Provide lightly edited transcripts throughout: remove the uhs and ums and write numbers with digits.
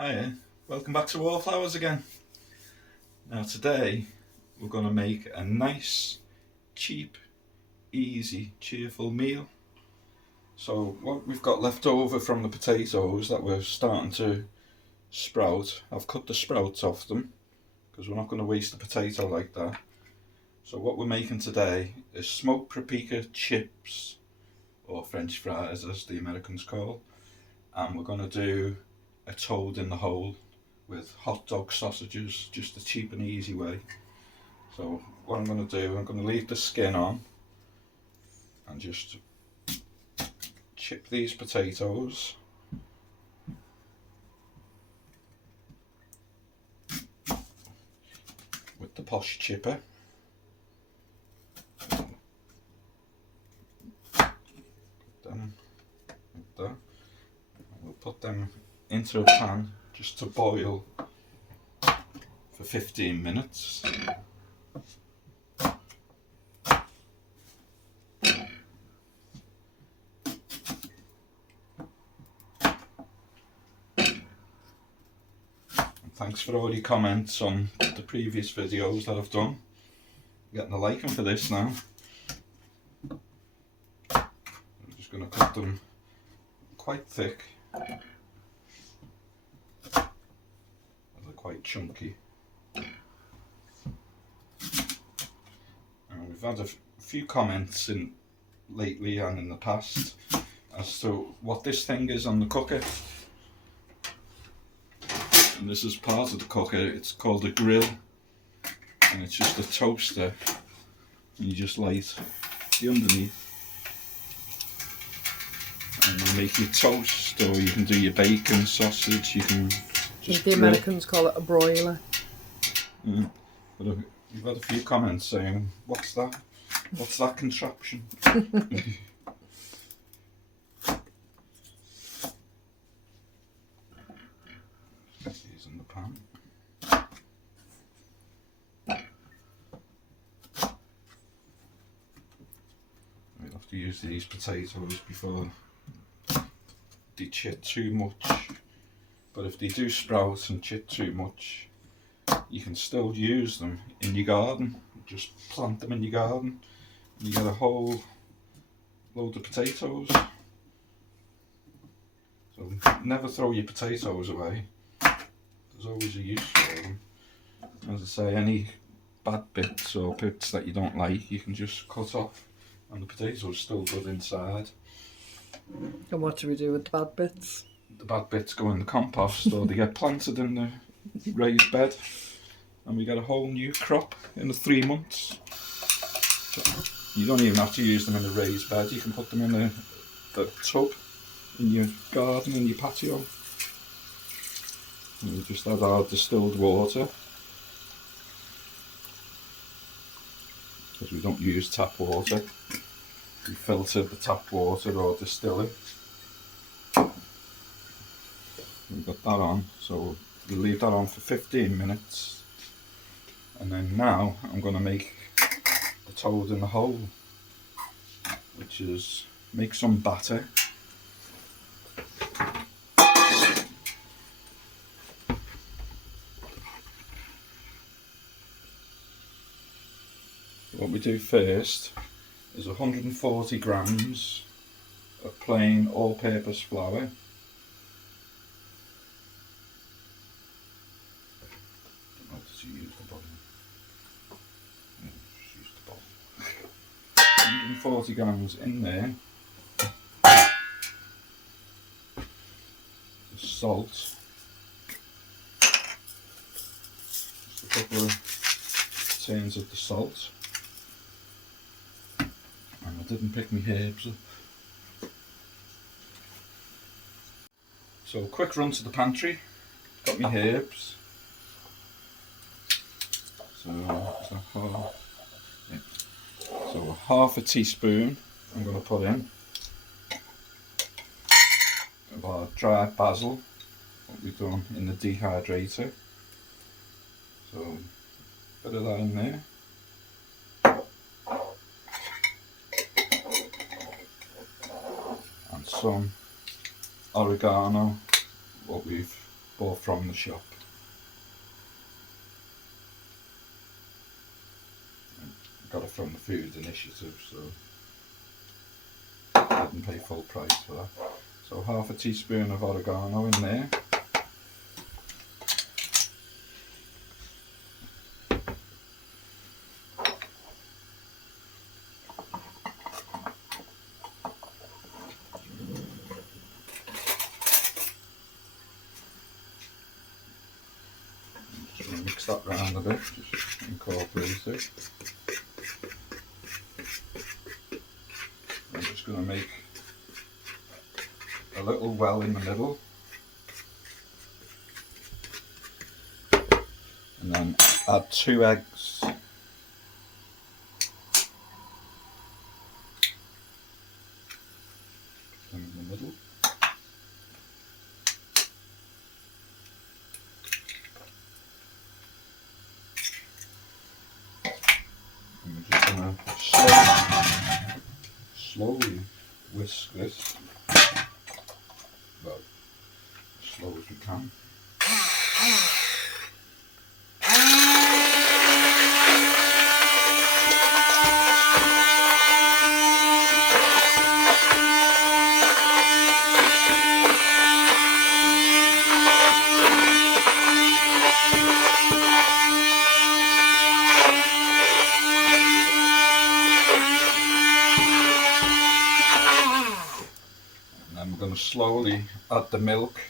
Hiya, welcome back to Wallflowers again. Now today we're going to make a nice, cheap, easy, cheerful meal. So what we've got left over from the potatoes that we're starting to sprout, I've cut the sprouts off them because we're not going to waste a potato like that. So what we're making today is smoked paprika chips, or French fries as the Americans call, and we're going to do a toad in the hole with hot dog sausages, just a cheap and easy way. So what I'm going to do, I'm going to leave the skin on and just chip these potatoes. With the posh chipper. Put them like that. We'll put them into a pan just to boil for 15 minutes. And thanks for all your comments on the previous videos that I've done. I'm getting a liking for this now. I'm just going to cut them quite thick. They're quite chunky. And we've had a few comments in lately and in the past as to what this thing is on the cooker. And this is part of the cooker. It's called a grill, and it's just a toaster. And you just light the underneath, and you make your toast, or you can do your bacon, sausage. You can just the Americans call it a broiler. Yeah. But you've had a few comments saying, "What's that? What's that contraption?" These in the pan. We'll have to use these potatoes before they chit too much. But if they do sprout and chit too much, you can still use them in your garden. Just plant them in your garden and you get a whole load of potatoes. So never throw your potatoes away. There's always a use for them. As I say, any bad bits or bits that you don't like, you can just cut off and the potatoes still good inside. And what do we do with the bad bits? The bad bits go in the compost, or they get planted in the raised bed, and we get a whole new crop in the 3 months. So you don't even have to use them in the raised bed, you can put them in the tub in your garden, in your patio. And we just add our distilled water, because we don't use tap water. We filter the tap water or distill it. We've got that on, so we'll leave that on for 15 minutes. And then now I'm going to make the toad in the hole, which is make some batter. What we do first is 140 grams of plain all-purpose flour. Use the bottom. Yeah, just use the bottom. 140 grams in there. The salt. Just a couple of tins of the salt. And I didn't pick my herbs up. So quick run to the pantry. Got my herbs. So half a teaspoon I'm going to put in of our dried basil, what we've done in the dehydrator. So a bit of that in there. And some oregano, what we've bought from the shop. Got it from the Food Initiative, so I didn't pay full price for that. So half a teaspoon of oregano in there. Just going to mix that round a bit, just incorporate it. I'm just going to make a little well in the middle, and then add 2 eggs. Put them in the middle. And we're just going to slowly whisk this, well, as slow as we can. And then we're going to slowly add the milk.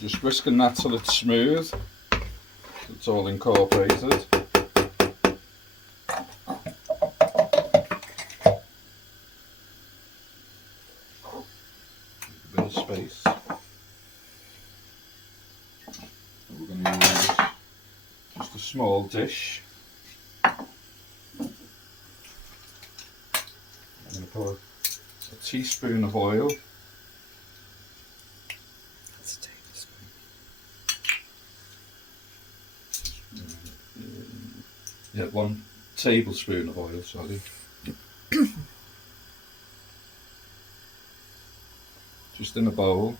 Just whisking that till it's smooth, so it's all incorporated. A bit of space. We're going to use just a small dish. I'm going to put a teaspoon of oil. Yeah, 1 tablespoon of oil, sorry. Just in a bowl.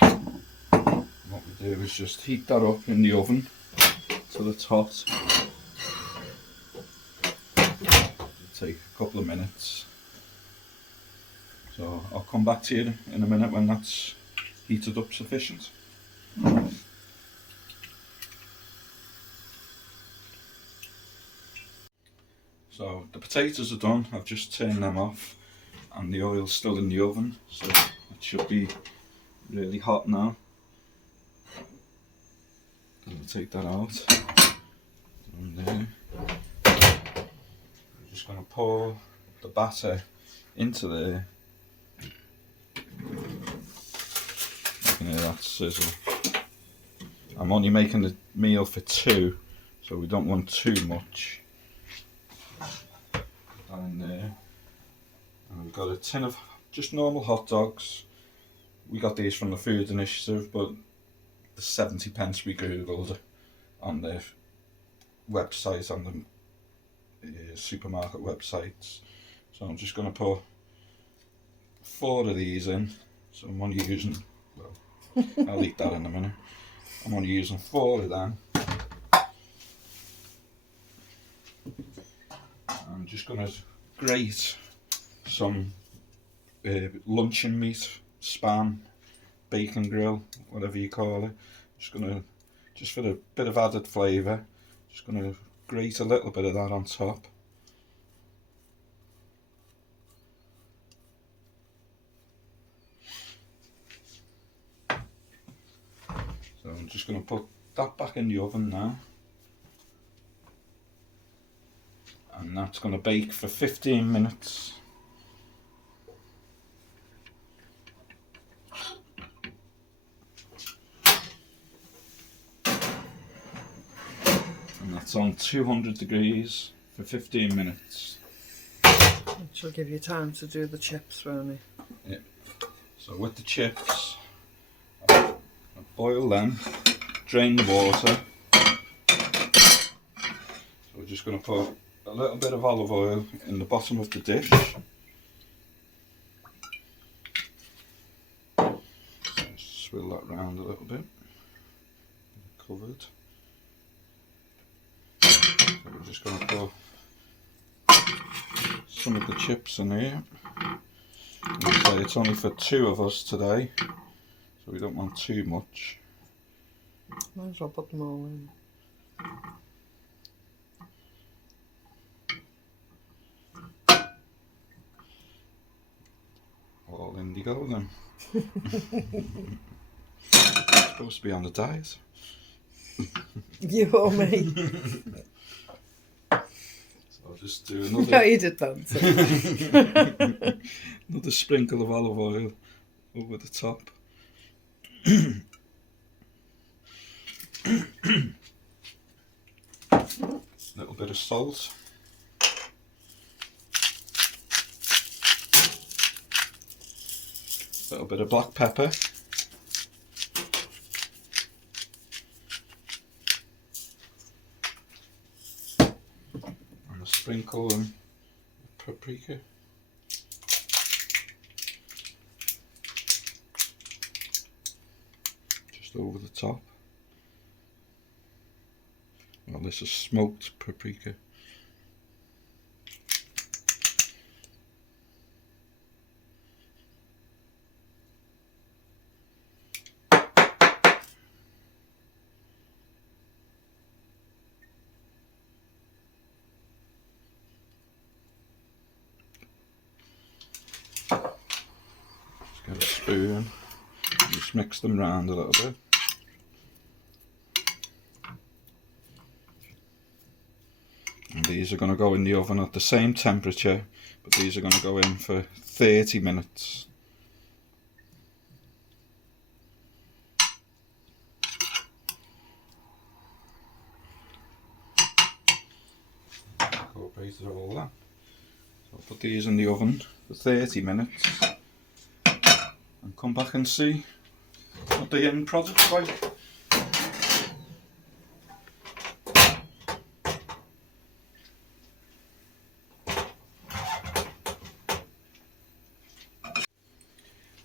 What we do is just heat that up in the oven till it's hot. It'll take a couple of minutes. So I'll come back to you in a minute when that's heated up sufficient. So the potatoes are done, I've just turned them off and the oil's still in the oven, so it should be really hot now. I'll take that out. And there. I'm just going to pour the batter into there. You can hear that sizzle. I'm only making the meal for 2, so we don't want too much. Put that in there. And we've got a tin of just normal hot dogs. We got these from the Food Initiative, but the 70p we googled on their website, on the supermarket websites. So I'm just going to put 4 of these in. So I'm only using, well, I'll eat that in a minute. I'm only using 4 of them. I'm just going to grate some luncheon meat, spam, bacon grill, whatever you call it. Just for a bit of added flavour, just going to grate a little bit of that on top. So I'm just going to put that back in the oven now. And that's going to bake for 15 minutes. And that's on 200 degrees for 15 minutes. Which will give you time to do the chips, won't it? Yeah. So with the chips, I'll boil them, drain the water. So we're just going to put a little bit of olive oil in the bottom of the dish. Just swirl that round a little bit. Covered. So we're just going to put some of the chips in here. Like I say, it's only for 2 of us today, so we don't want too much. Might as well put them all in. All in they go then. Supposed to be on the diet. You or me? So I'll just do another. No, you did that. Another sprinkle of olive oil over the top. Little bit of salt. Little bit of black pepper. And a sprinkle of paprika. Just over the top. Well, this is smoked paprika. Just get a spoon, just mix them round a little bit. And these are going to go in the oven at the same temperature, but these are going to go in for 30 minutes. Incorporated all that. So I'll put these in the oven for 30 minutes and come back and see what the end product's like.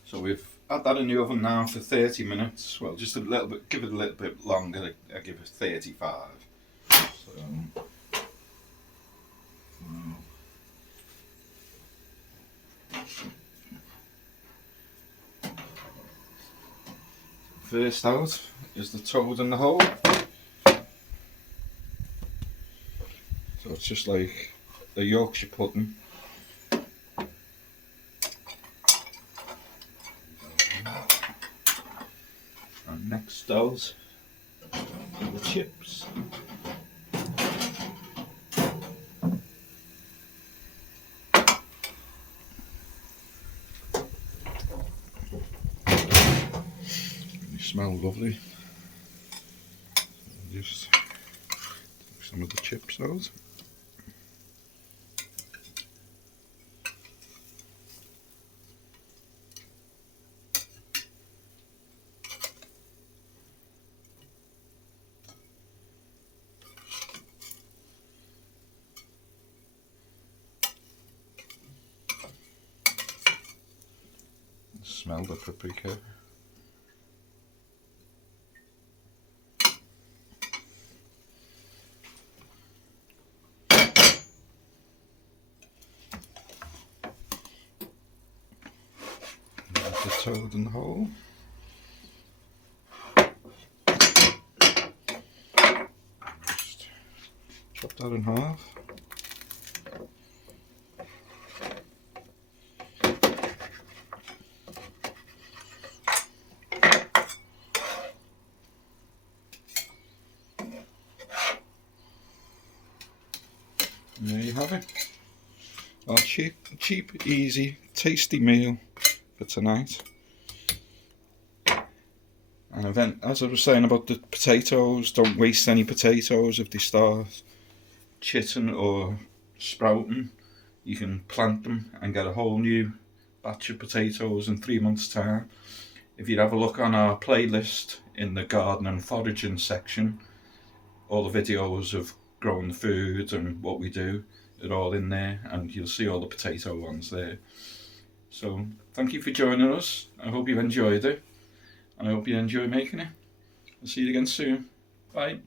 So we've had that in the oven now for 30 minutes. Well, just a little bit, give it a little bit longer. I give it 35. First out is the toad in the hole. So it's just like a Yorkshire pudding. And next out are the chips. They smell lovely. Just take some of the chips out. Smell the paprika. the toad in the hole. Just chop that in half. And there you have it. Our cheap, easy, tasty meal for tonight. And then, as I was saying about the potatoes, don't waste any potatoes. If they start chitting or sprouting, you can plant them and get a whole new batch of potatoes in 3 months' time. If you'd have a look on our playlist in the garden and foraging section, all the videos of growing the food and what we do are all in there, and you'll see all the potato ones there. So thank you for joining us. I hope you've enjoyed it, and I hope you enjoy making it. I'll see you again soon. Bye.